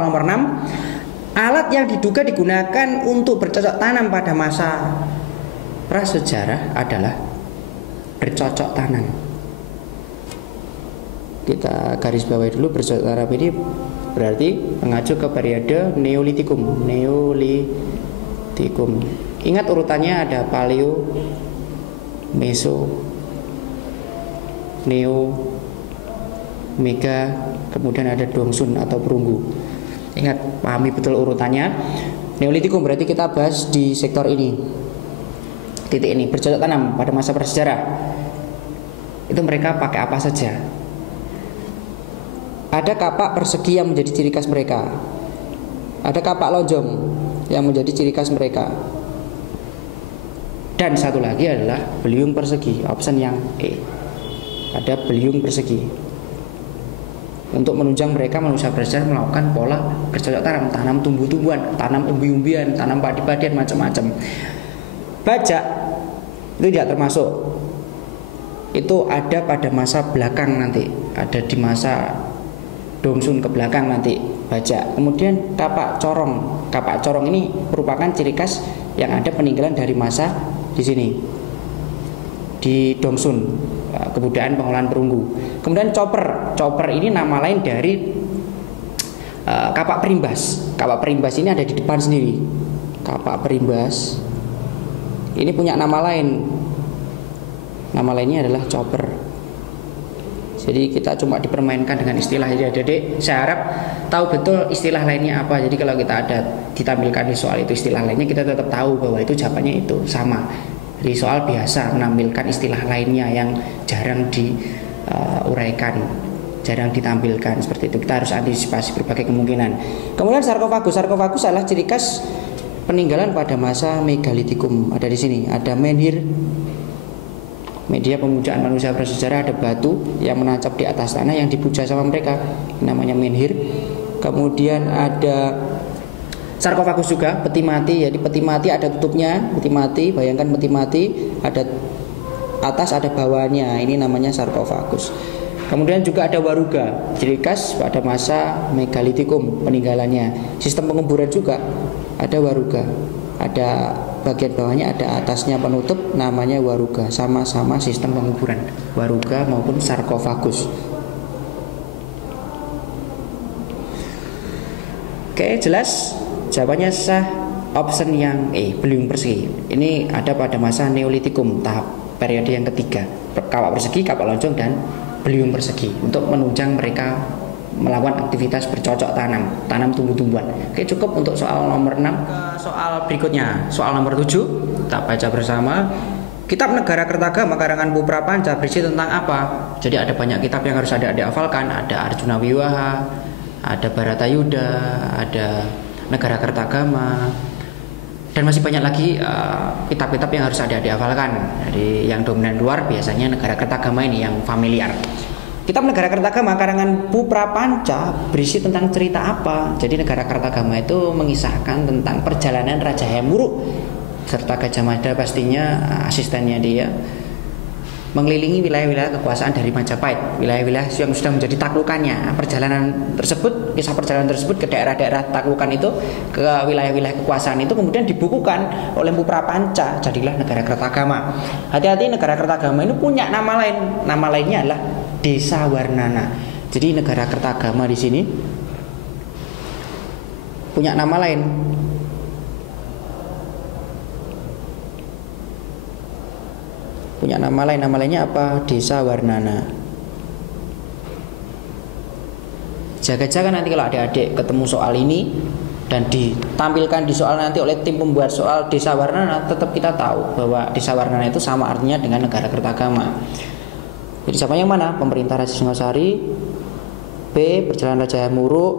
Nomor 6, alat yang diduga digunakan untuk bercocok tanam pada masa prasejarah adalah bercocok tanam. Kita garis bawahi dulu, bercocok tanam ini berarti mengacu ke periode Neolitikum. Ingat urutannya ada Paleo, Meso, Neo, Mega, kemudian ada Dongsun atau perunggu. Ingat, pahami betul urutannya. Neolitikum berarti kita bahas di sektor ini, titik ini, bercocok tanam pada masa prasejarah. Itu mereka pakai apa saja? Ada kapak persegi yang menjadi ciri khas mereka. Ada kapak lonjong yang menjadi ciri khas mereka. Dan satu lagi adalah beliung persegi, option yang E. Ada beliung persegi. Untuk menunjang mereka manusia prasejarah melakukan pola bercocok tanam, tanam tumbuh-tumbuhan, tanam umbi-umbian, tanam padi-padian, macam-macam. Bajak itu tidak termasuk. Itu ada pada masa belakang nanti, ada di masa Dongsun ke belakang nanti bajak. Kemudian kapak corong ini merupakan ciri khas yang ada peninggalan dari masa di sini di Dongsun, kebudayaan pengolahan perunggu. Kemudian chopper ini nama lain dari kapak perimbas. Kapak perimbas ini ada di depan sendiri. Kapak perimbas ini punya nama lain. Nama lainnya adalah chopper. Jadi kita cuma dipermainkan dengan istilah ini, adik-adik. Saya harap tahu betul istilah lainnya apa. Jadi kalau kita ada ditampilkan di soal itu istilah lainnya, kita tetap tahu bahwa itu jawabannya itu sama. Di soal biasa menampilkan istilah lainnya yang jarang diuraikan, jarang ditampilkan seperti itu. Kita harus antisipasi berbagai kemungkinan. Kemudian sarkofagus adalah ciri khas peninggalan pada masa megalitikum. Ada di sini, ada menhir, media pemujaan manusia prasejarah, ada batu yang menancap di atas tanah yang dipuja sama mereka, namanya menhir. Kemudian ada sarkofagus juga, peti mati. Jadi peti mati ada tutupnya, peti mati, bayangkan peti mati ada atas ada bawahnya, ini namanya sarkofagus. Kemudian juga ada waruga, ciri khas pada masa megalitikum peninggalannya. Sistem penguburan juga ada waruga, ada bagian bawahnya, ada atasnya penutup, namanya waruga. Sama-sama sistem penguburan, waruga maupun sarkofagus. Oke, jelas? Jawabannya sah, option yang E, beliung persegi. Ini ada pada masa Neolitikum, tahap periode yang ketiga. Kapak persegi, kapak lonjong, dan beliung persegi untuk menunjang mereka melakukan aktivitas bercocok tanam tumbuh-tumbuhan. Oke, cukup untuk soal nomor 6. Soal berikutnya, soal nomor 7, kita baca bersama. Kitab Negara Kertagama karangan Pupra Panca berisi tentang apa? Jadi ada banyak kitab yang harus ada dihafalkan. Ada Arjuna Wiwaha, ada Bharatayuda, ada Negara Kertagama, dan masih banyak lagi kitab-kitab yang harus ada dihafalkan. Jadi yang dominan luar biasanya Negara Kertagama ini yang familiar. Kitab Negara Kertagama karangan Pupra Panca berisi tentang cerita apa? Jadi Negara Kertagama itu mengisahkan tentang perjalanan Raja Hayam-Wuruk serta Gajah Mada, pastinya asistennya dia, mengelilingi wilayah-wilayah kekuasaan dari Majapahit, wilayah-wilayah yang sudah menjadi taklukannya. Perjalanan tersebut, kisah perjalanan tersebut ke daerah-daerah taklukan itu, ke wilayah-wilayah kekuasaan itu kemudian dibukukan oleh Pupra Panca, jadilah Negara Kertagama. Hati-hati, Negara Kertagama ini punya nama lain. Nama lainnya adalah Desa Warnana. Jadi Negara Kertagama di sini punya nama lain. Punya nama lain, nama lainnya apa? Desa Warnana. Jaga-jaga nanti kalau adik-adik ketemu soal ini dan ditampilkan di soal nanti oleh tim pembuat soal Desa Warnana, tetap kita tahu bahwa Desa Warnana itu sama artinya dengan Negara Kertagama. Jadi siapa yang mana? Pemerintah Raja Singosari, B. Perjalanan Raja Hayam-Wuruk,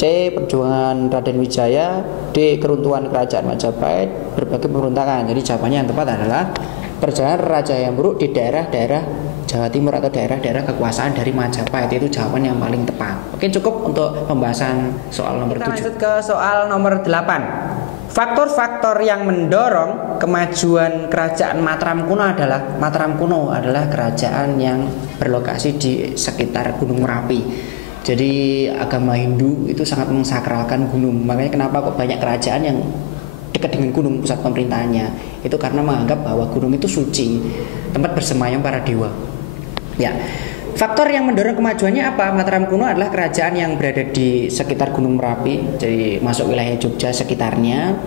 C. Perjuangan Raden Wijaya, D. Keruntuhan Kerajaan Majapahit, berbagai pemberontakan. Jadi jawabannya yang tepat adalah perjalanan Raja Hayam-Wuruk di daerah-daerah Jawa Timur atau daerah-daerah kekuasaan dari Majapahit. Itu jawaban yang paling tepat. Oke, cukup untuk pembahasan soal nomor 7. Kita lanjut ke soal nomor 8. faktor-faktor yang mendorong kemajuan kerajaan Mataram kuno adalah kerajaan yang berlokasi di sekitar Gunung Merapi. Jadi agama Hindu itu sangat mensakralkan gunung. Makanya kenapa kok banyak kerajaan yang dekat dengan gunung pusat pemerintahannya. Itu karena menganggap bahwa gunung itu suci, tempat bersemayam para dewa. Ya. Faktor yang mendorong kemajuannya apa? Mataram kuno adalah kerajaan yang berada di sekitar Gunung Merapi, jadi masuk wilayah Jogja sekitarnya.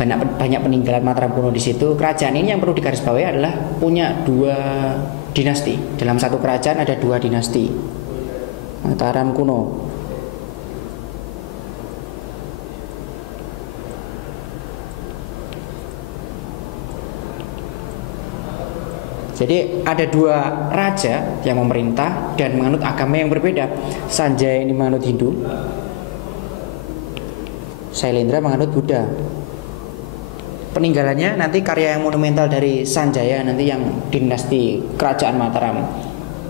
Banyak peninggalan Mataram kuno di situ. Kerajaan ini yang perlu digarisbawahi adalah punya 2 dinasti. Dalam satu kerajaan ada 2 dinasti. Mataram kuno. Jadi ada 2 raja yang memerintah dan menganut agama yang berbeda. Sanjaya ini menganut Hindu, Sailendra menganut Buddha. Peninggalannya nanti karya yang monumental dari Sanjaya, nanti yang dinasti kerajaan Mataram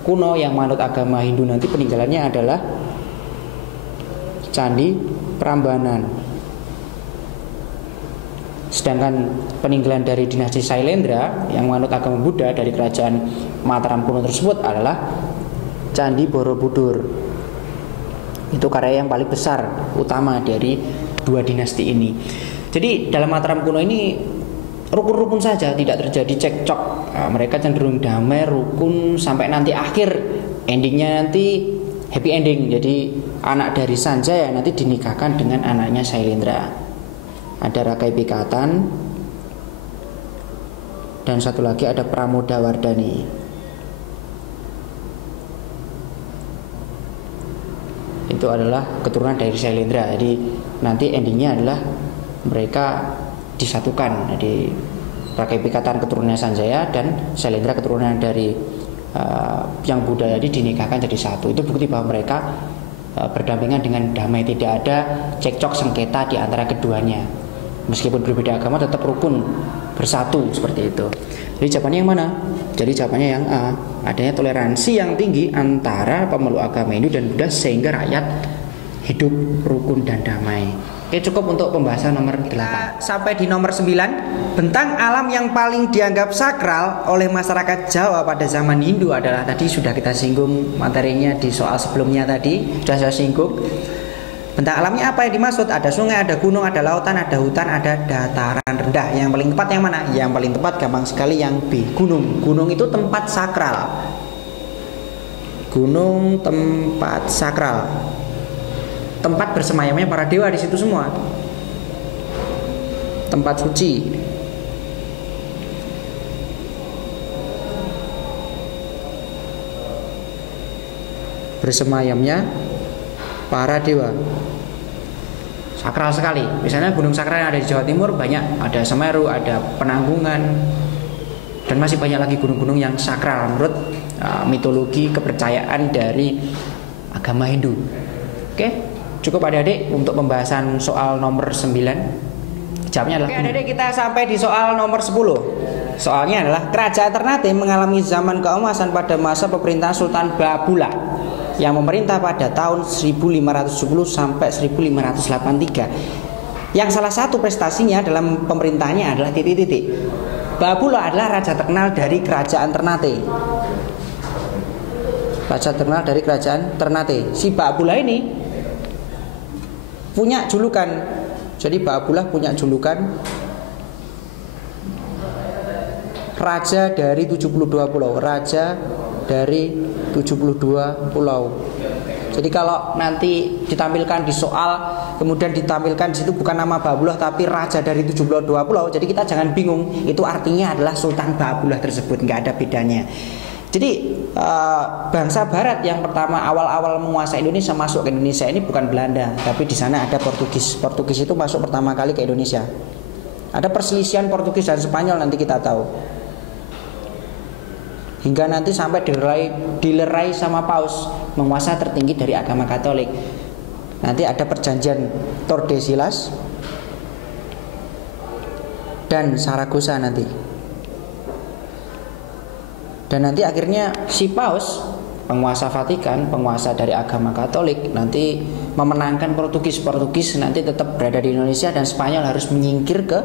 kuno yang menganut agama Hindu, nanti peninggalannya adalah Candi Prambanan. Sedangkan peninggalan dari dinasti Sailendra yang menganut agama Buddha dari kerajaan Mataram kuno tersebut adalah Candi Borobudur. Itu karya yang paling besar utama dari 2 dinasti ini. Jadi dalam Mataram kuno ini rukun-rukun saja, tidak terjadi cekcok. Mereka cenderung damai, rukun, sampai nanti akhir endingnya nanti happy ending. Jadi anak dari Sanjaya nanti dinikahkan dengan anaknya Sailendra. Ada Rakai Pikatan dan satu lagi ada Pramodawardhani. Itu adalah keturunan dari Sailendra. Jadi nanti endingnya adalah mereka disatukan. Jadi Rakai Pikatan keturunannya Sanjaya dan Sailendra keturunan dari yang Buddha tadi dinikahkan jadi satu. Itu bukti bahwa mereka berdampingan dengan damai, tidak ada cekcok sengketa di antara keduanya. Meskipun berbeda agama tetap rukun, bersatu, seperti itu. Jadi jawabannya yang mana? Jadi jawabannya yang A. Adanya toleransi yang tinggi antara pemeluk agama Hindu dan Buddha sehingga rakyat hidup rukun dan damai. Oke, cukup untuk pembahasan nomor 8. Sampai di nomor 9. Bentang alam yang paling dianggap sakral oleh masyarakat Jawa pada zaman Hindu adalah, tadi sudah kita singgung materinya di soal sebelumnya tadi, sudah saya singgung. Bentang alamnya apa yang dimaksud? Ada sungai, ada gunung, ada lautan, ada hutan, ada dataran rendah. Yang paling tepat yang mana? Yang paling tepat gampang sekali yang B, gunung. Gunung itu tempat sakral. Gunung tempat sakral. Tempat bersemayamnya para dewa di situ semua. Tempat suci. Bersemayamnya para dewa. Sakral sekali. Misalnya gunung sakral yang ada di Jawa Timur banyak, ada Semeru, ada Penanggungan, dan masih banyak lagi gunung-gunung yang sakral menurut mitologi kepercayaan dari agama Hindu. Oke, cukup adik-adik untuk pembahasan soal nomor 9. Jawabnya adalah adik-adik, kita sampai di soal nomor 10. Soalnya adalah kerajaan Ternate mengalami zaman keemasan pada masa pemerintahan Sultan Babula yang memerintah pada tahun 1510 sampai 1583. Yang salah satu prestasinya dalam pemerintahannya adalah titik-titik. Babula adalah raja terkenal dari kerajaan Ternate. Raja terkenal dari kerajaan Ternate. Si Babula ini punya julukan. Jadi Babula punya julukan Raja dari 72 pulau. Raja dari 72 pulau. Jadi kalau nanti ditampilkan di soal, kemudian ditampilkan di situ bukan nama Babula tapi raja dari 72 pulau, jadi kita jangan bingung. Itu artinya adalah Sultan Babula tersebut, nggak ada bedanya. Jadi bangsa Barat yang pertama awal-awal menguasai Indonesia, masuk ke Indonesia ini bukan Belanda, tapi di sana ada Portugis. Portugis itu masuk pertama kali ke Indonesia. Ada perselisihan Portugis dan Spanyol, nanti kita tahu. Hingga nanti sampai dilerai sama Paus, penguasa tertinggi dari agama Katolik. Nanti ada perjanjian Tordesillas dan Saragossa nanti. Dan nanti akhirnya si Paus penguasa Vatikan, penguasa dari agama Katolik nanti memenangkan Portugis nanti tetap berada di Indonesia dan Spanyol harus menyingkir ke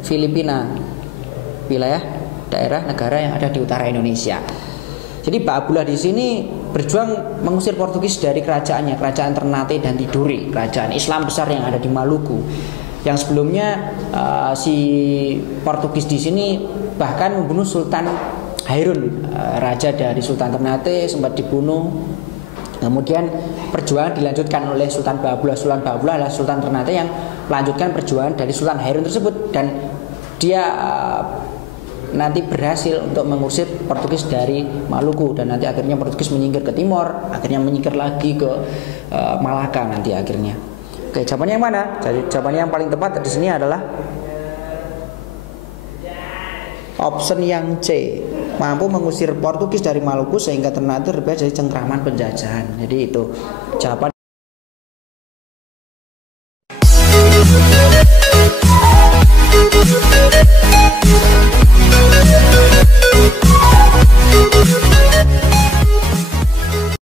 Filipina, wilayah daerah negara yang ada di utara Indonesia. Jadi Pak Abdullah di sini berjuang mengusir Portugis dari kerajaannya, kerajaan Ternate dan Tidore, kerajaan Islam besar yang ada di Maluku. Yang sebelumnya si Portugis di sini bahkan membunuh Sultan Hairun, raja dari Sultan Ternate, sempat dibunuh. Kemudian perjuangan dilanjutkan oleh Sultan Bahabullah. Sultan Bahabullah adalah Sultan Ternate yang melanjutkan perjuangan dari Sultan Hairun tersebut, dan dia nanti berhasil untuk mengusir Portugis dari Maluku, dan nanti akhirnya Portugis menyingkir ke timur, akhirnya menyingkir lagi ke Malaka nanti akhirnya. Oke, jawabannya yang mana? Jadi jawabannya yang paling tepat di sini adalah option yang C, mampu mengusir Portugis dari Maluku sehingga Ternate terbebas dari cengkraman penjajahan. Jadi itu jawaban